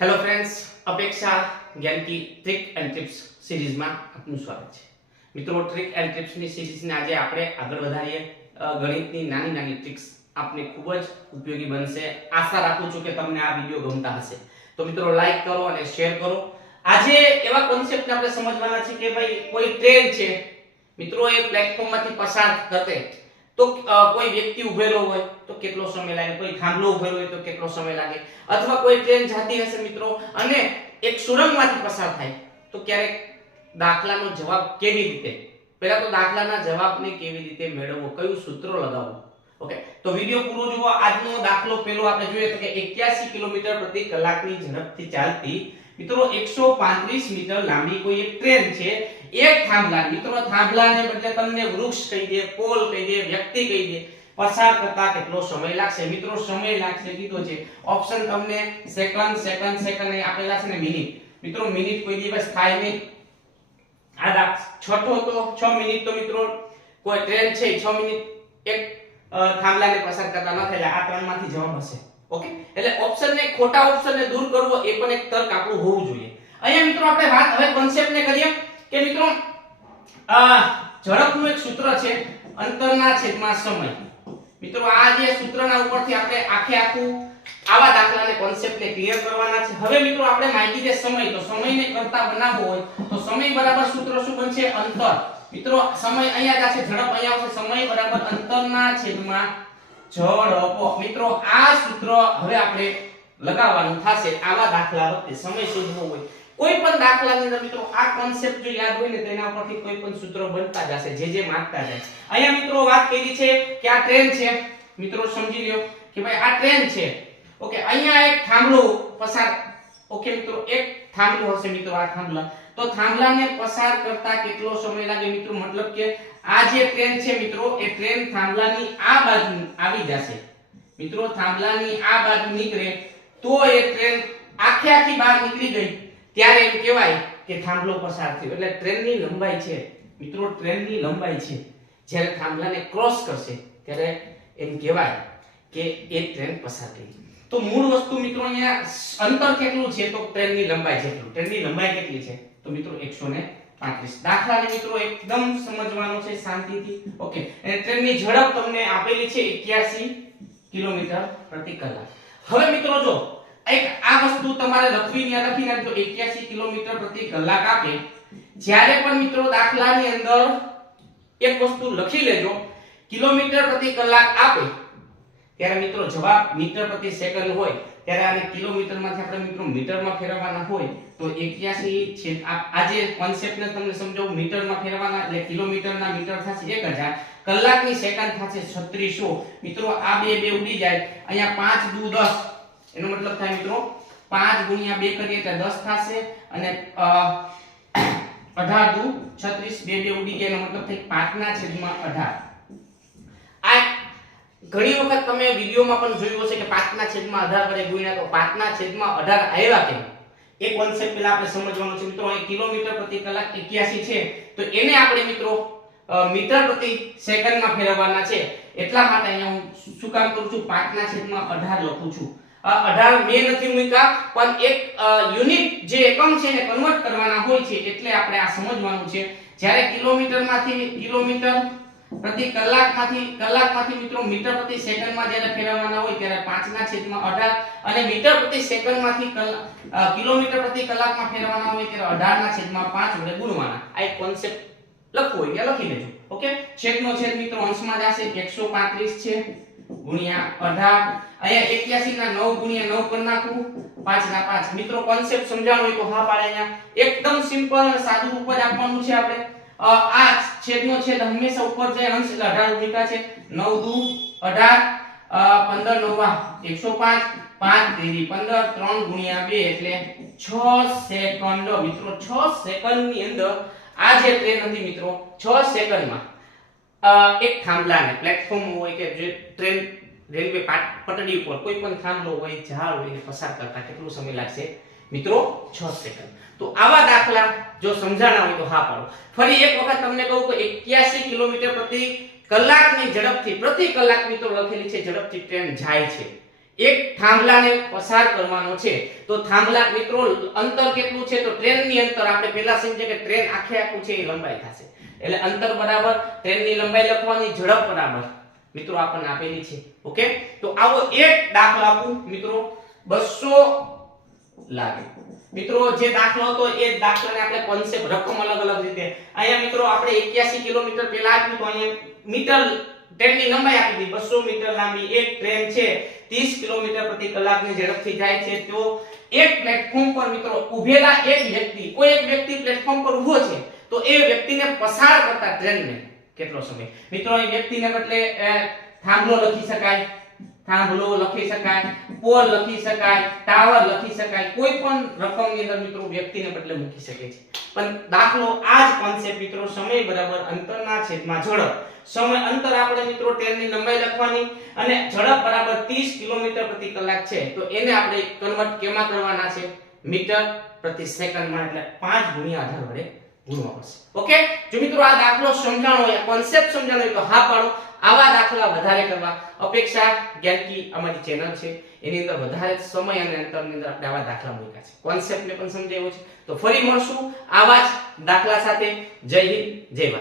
Hello friends અપેક્ષા Gyanki trick and tips સિરીઝમાં આપનું સ્વાગત છે. મિત્રો ટ્રિક એન્ડ ટિપ્સની સિરીઝને આજે આપણે આગળ વધારીએ. ગણિતની નાની નાની ટ્રિક્સ આપને ખૂબ જ ઉપયોગી બનશે. આશા રાખું છું કે તમને આ વીડિયો ગમતા હશે. તો મિત્રો લાઈક કરો અને શેર કરો. આજે એવા કોન્સેપ્ટને આપણે સમજવાના છે કે ભાઈ કોઈ ટ્રેન છે, મિત્રો, એ પ્લેટફોર્મમાંથી પસાર કરતે તો કોઈ વ્યક્તિ ઉભેલો હોય તો કેટલો સમય લાગે? કોઈ થાંભલો ઉભેલો હોય તો કેટલો સમય લાગે? અથવા કોઈ ટ્રેન જતી હશે મિત્રો અને એક સુરંગમાંથી પસાર થાય, તો ક્યારેક દાખલાનો જવાબ કેવી રીતે? પહેલા તો દાખલાના જવાબને કેવી રીતે મેળવવો? કયું સૂત્ર લગાવવું? ઓકે? તો વિડિયો પૂરો જુઓ. આજનો દાખલો પેલો આપણે જોઈએ તો કે 81 કિલોમીટર પ્રતિ કલાકની ઝડપથી ચાલતી મિત્રો 135 મીટર લાંબી કોઈ એક ટ્રેન છે. એક થાંભલા. મિત્રો, થાંભલાને બદલે તમને વૃક્ષ કહી દે, પોલ કહી દે, વ્યક્તિ કહી દે. પસાર કરતા કેટલો સમય લાગશે? મિત્રો, સમય લાગશે કીધો છે. ઓપ્શન તમને સેકન્ડ સેકન્ડ સેકન્ડ આપેલા છે ને મિનિટ મિત્રો મિનિટ કોઈ દિવસ થાય નહીં. આ રાખ છઠ્ઠો તો 6 મિનિટ તો મિત્રો, કોઈ ટ્રેન છે 6 મિનિટ એક થાંભલાને પસાર કરતા ન થાય આ ત્રણમાંથી જવાબ હશે. ઓકે? એટલે ઓપ્શન ને ખોટા ઓપ્શન ને દૂર કરવો, એ પણ એક તર્ક આપણું હોવું જોઈએ. અહીંયા મિત્રો આપણે વાત હવે કોન્સેપ્ટ ને કરીએ. કે મિત્રો, આ ઝડપનું એક સૂત્ર છે, અંતરના છેદમાં સમય. મિત્રો, આ જે સૂત્રના ઉપરથી આપણે આખે આખું આવા દાખલાને કોન્સેપ્ટને ક્લિયર કરવાના છે. હવે મિત્રો, આપણે માહિતી છે સમય. તો સમયને કરતા બનાવવો હોય, તો સમય બરાબર સૂત્ર શું બનશે? અંતર. મિત્રો, સમય અહીંયા જશે ઝડપ અહીંયા આવશે. સમય બરાબર અંતરના છેદમાં ઝડપ મિત્રો, આ સૂત્ર હવે આપણે લગાવવાનું થશે. આવા દાખલા વખતે સમય શોધવો હોય. કોઈ પણ દાખલાની અંદર, મિત્રો, આ કોન્સેપ્ટ જો યાદ હોય ને તેના પરથી કોઈ પણ સૂત્રો બનતા જશે, જે જે માંગતા જાય. અહીંયા, મિત્રો, વાત કરી છે કે આ ટ્રેન છે. મિત્રો, સમજી લ્યો કે ભાઈ, આ ટ્રેન છે. ઓકે, અહીંયા એક થાંભલો પસાર, ઓકે, મિત્રો, એક થાંભલો હશે, મિત્રો, આ થાંભલા. તો થાંભલાને પસાર કરતા કેટલો સમય લાગે, મિત્રો? મતલબ કે આ જે ટ્રેન છે, મિત્રો, એ ટ્રેન થાંભલાની આ બાજુ જશે. મિત્રો, થાંભલાની આ બાજુ નીકળે તો એ ટ્રેન આખે આખી બહાર નીકળી ગઈ. ત્યારે એમ કહેવાય કે થાંભલો પસાર થયો. એટલે ટ્રેનની લંબાઈ છે, મિત્રો ટ્રેનની લંબાઈ છે. જ્યારે થાંભલાને ક્રોસ કરશે, ત્યારે એમ કહેવાય કે એ ટ્રેન પસાર થઈ તો મૂળ વસ્તુ, મિત્રો, અહીંયા અંતર કેટલું છે? તો ટ્રેનની લંબાઈ જેટલું. ટ્રેનની લંબાઈ કેટલી છે? તો મિત્રો 135 દાખલાને મિત્રો, એકદમ સમજવાનો છે શાંતિથી. ઓકે અને ટ્રેનની ઝડપ તમને આપેલી છે 81 કિલોમીટર પ્રતિ કલાક. હવે મિત્રો જો, એક આ વસ્તુ તમારે લખવી ને લખી નાખજો. 81 કિલોમીટર પ્રતિ કલાક આપે. જ્યારે પણ મિત્રો દાખલાની અંદર એક વસ્તુ લખી લેજો, કિલોમીટર પ્રતિ કલાક આપે. ત્યારે મિત્રો જવાબ મીટર પ્રતિ સેકન્ડ હોય ત્યારે આને કિલોમીટરમાંથી આપણે મિત્રો મીટરમાં ફેરવવાના હોય તો 81 છે આ જે કોન્સેપ્ટને તમને સમજાવું મીટરમાં ફેરવવાના એટલે કિલોમીટરના મીટર થશે 1000 કલાકની સેકન્ડ થશે 3600 મિત્રો આ બે બે ઉડી જાય. અહીંયા 5 દુ 10 એનો મતલબ થાય મિત્રો 5 ગુણ્યા 2 કરીએ એટલે 10 થશે અને અ, 18 દુ 36 બે બે ઉડી ગયા એનો મતલબ થાય 5 ના છેદમાં 18 આ ઘણી વખત તમે વિડીયોમાં પણ જોયું હશે કે પાંચના છેદમાં 18 વડે ગુણ્યા તો પાંચના છેદમાં 18 આવ્યા કેમ? એ કોન્સેપ્ટ પહેલા આપણે સમજવાનો છે મિત્રો અહીં કિલોમીટર પ્રતિ કલાક 81 છે. તો એને આપણે મિત્રો મીટર પ્રતિ સેકન્ડમાં ફેરવવાના છે. એટલા માટે અહીંયા હું શું કામ કરું છું? 5 ના છેદમાં 18 લખું છું. 18 મેં નથી મૂક્યા, પણ એક યુનિટ જે એકમ છે એને કન્વર્ટ કરવાના હોય છે, એટલે આપણે આ સમજવાનું છે. જ્યારે કિલોમીટરમાંથી કિલોમીટર પ્રતિ કલાકમાંથી કલાકમાંથી મિત્રો મીટર પ્રતિ સેકન્ડમાં જ્યારે ફેરવવાના હોય ત્યારે 5 ના છેદમાં 18 અને મીટર પ્રતિ સેકન્ડમાંથી કિલોમીટર પ્રતિ કલાકમાં ફેરવવાના હોય ત્યારે 18 ના છેદમાં 5 વડે ગુણવાના. આ એક કોન્સેપ્ટ લખવો હોય લખી લેજો. ઓકે? છેદનો છેદ મિત્રો અંશમાં જશે. 135 છે. ગુણ્યા 18 અહીંયા 81 ના 9 ગુણ્યા 9 કરી નાખું 5 ના 5 મિત્રો કોન્સેપ્ટ સમજાવવાનો હોય તો હા પાડે અહીંયા. એકદમ સિમ્પલ અને સાદું ઉપર આપવાનું છે આપણે. આ છેદનો છેદ હંમેશા ઉપર જાય અંશ એટલે 18 મૂક્યા છે. 9 દુ 18 અ, 15 નવા. 105 5 તેરી 15 3 ગુણ્યા 2 એટલે 6 સેકન્ડ. મિત્રો 6 સેકન્ડની અંદર આ જે ટ્રેન હતી મિત્રો 6 સેકન્ડમાં એક થાંભલાને પ્લેટફોર્મ હોય કે જે ટ્રેન રેલવે પાટ- પટડી ઉપર કોઈ પણ થાંભલો હોય ઝાડ હોય એ પસાર કરતા કેટલો સમય લાગશે? મિત્રો 6 સેકન્ડ તો આવા દાખલા જો સમજાણા હોય તો હા પાડો. ફરી એક વખત તમને કહું કે 81 કિલોમીટર પ્રતિ કલાકની ઝડપથી, પ્રતિ કલાક મિત્રો લખેલી છે, ઝડપથી ટ્રેન જાય છે. એક થાંભલાને પસાર કરવાનો છે. તો થાંભલા મિત્રો, અંતર કેટલું છે? તો ટ્રેનની અંતર આપણે પહેલા સમજીએ કે ટ્રેન આખે આખું છે એ લંબાઈ થશે. એટલે અંતર બરાબર ટ્રેનની લંબાઈ લખવાની, ઝડપ બરાબર. મિત્રો, આપણને આપેલી છે. ઓકે? તો આવો એક દાખલો આપું. મિત્રો 200 લાગે. મિત્રો, જે દાખલો હતો એ દાખલાને આપણે કોન્સેપ્ટ રકમ અલગ અલગ રીતે. અહીંયા મિત્રો, આપણે 81 કિલોમીટર પહેલા આપ્યું તો અહીંયા મીટર, ટ્રેનની લંબાઈ આપી દીધી 200 મીટર લાંબી એક ટ્રેન છે. 30 કિલોમીટર પ્રતિ કલાકની ઝડપથી જાય છે. તો એક પ્લેટફોર્મ પર મિત્રો ઊભેલા એક વ્યક્તિ, કોઈ એક વ્યક્તિ પ્લેટફોર્મ પર ઊભો છે, તો એ વ્યક્તિને પસાર કરતા ટ્રેનને કેટલો સમય. મિત્રો, એ વ્યક્તિને બદલે થાંભલો લખી શકાય. થાંભલો લખી શકાય. પોલ લખી શકાય, ટાવર લખી શકાય, કોઈ પણ રકમની અંદર મિત્રો વ્યક્તિને બદલે મૂકી શકે છે. પણ દાખલો આ જ કોન્સેપ્ટ મિત્રો સમય બરાબર અંતરના છેદમાં ઝડપ. સમય અંતર આપણે મિત્રો ટ્રેનની લંબાઈ લખવાની અને ઝડપ બરાબર 30 કિલોમીટર પ્રતિ કલાક છે. તો એને આપણે કન્વર્ટ કેમાં કરવાના છે? મીટર પ્રતિ સેકન્ડમાં, એટલે 5 ગુણ્યા 18 વડે ગુણવા પડશે. ઓકે જો મિત્રો આ દાખલો સમજાણો હોય કોન્સેપ્ટ સમજાણો હોય તો હા પાડો. આવા દાખલા વધારે કરવા અપેક્ષા જ્ઞાનકી અમારી ચેનલ છે. એની અંદર વધારે સમય અને અંતરની અંદર આપણે આવા દાખલા મૂક્યા છે. કોન્સેપ્ટને પણ સમજાવ્યો છે. તો ફરી મળશું આવા જ દાખલા સાથે. જય હિન્દ, જય ભારત.